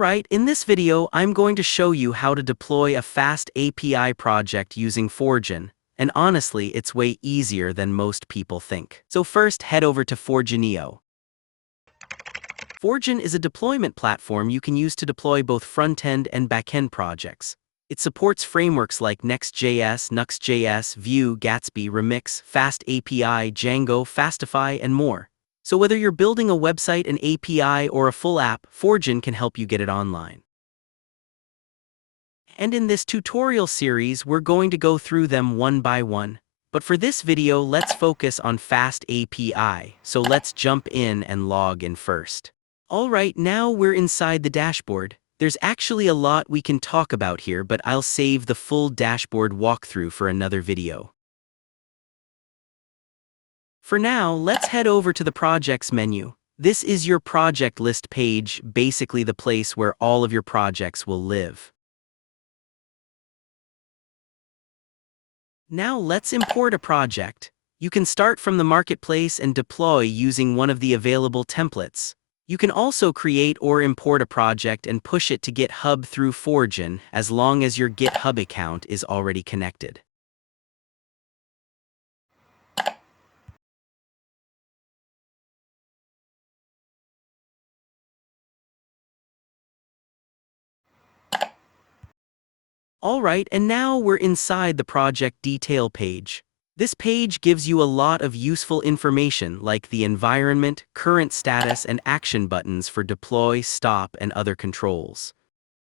Alright, in this video I'm going to show you how to deploy a FastAPI project using Forgeon, and honestly it's way easier than most people think. So first head over to Forgeon. Forgeon is a deployment platform you can use to deploy both front-end and back-end projects. It supports frameworks like Next.js, Nuxt.js, Vue, Gatsby, Remix, FastAPI, Django, FastAPI, and more. So whether you're building a website, an API, or a full app, Forgeon can help you get it online. And in this tutorial series, we're going to go through them one by one. But for this video, let's focus on FastAPI, so let's jump in and log in first. Alright, now we're inside the dashboard. There's actually a lot we can talk about here, but I'll save the full dashboard walkthrough for another video. For now, let's head over to the Projects menu. This is your project list page, basically the place where all of your projects will live. Now let's import a project. You can start from the marketplace and deploy using one of the available templates. You can also create or import a project and push it to GitHub through Forgeon, as long as your GitHub account is already connected. Alright, and now we're inside the project detail page. This page gives you a lot of useful information like the environment, current status, and action buttons for deploy, stop, and other controls.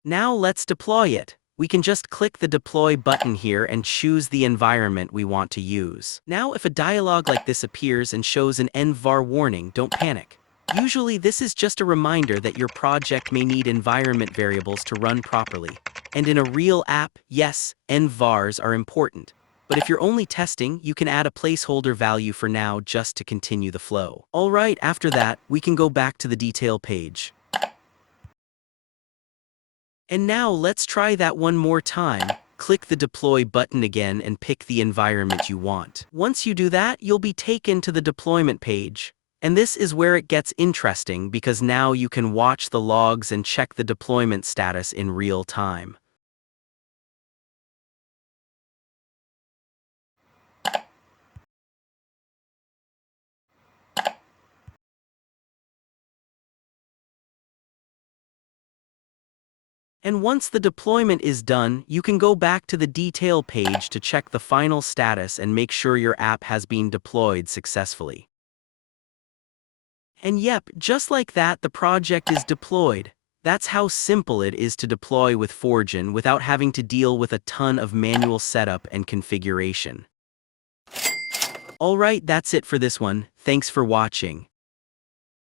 Now let's deploy it. We can just click the deploy button here and choose the environment we want to use. Now if a dialog like this appears and shows an env warning, don't panic. Usually this is just a reminder that your project may need environment variables to run properly. And in a real app, yes, envars are important. But if you're only testing, you can add a placeholder value for now just to continue the flow. Alright, after that, we can go back to the detail page. And now let's try that one more time. Click the deploy button again and pick the environment you want. Once you do that, you'll be taken to the deployment page. And this is where it gets interesting because now you can watch the logs and check the deployment status in real time. And once the deployment is done, you can go back to the detail page to check the final status and make sure your app has been deployed successfully. And yep, just like that, the project is deployed. That's how simple it is to deploy with Forgeon without having to deal with a ton of manual setup and configuration. Alright, that's it for this one. Thanks for watching.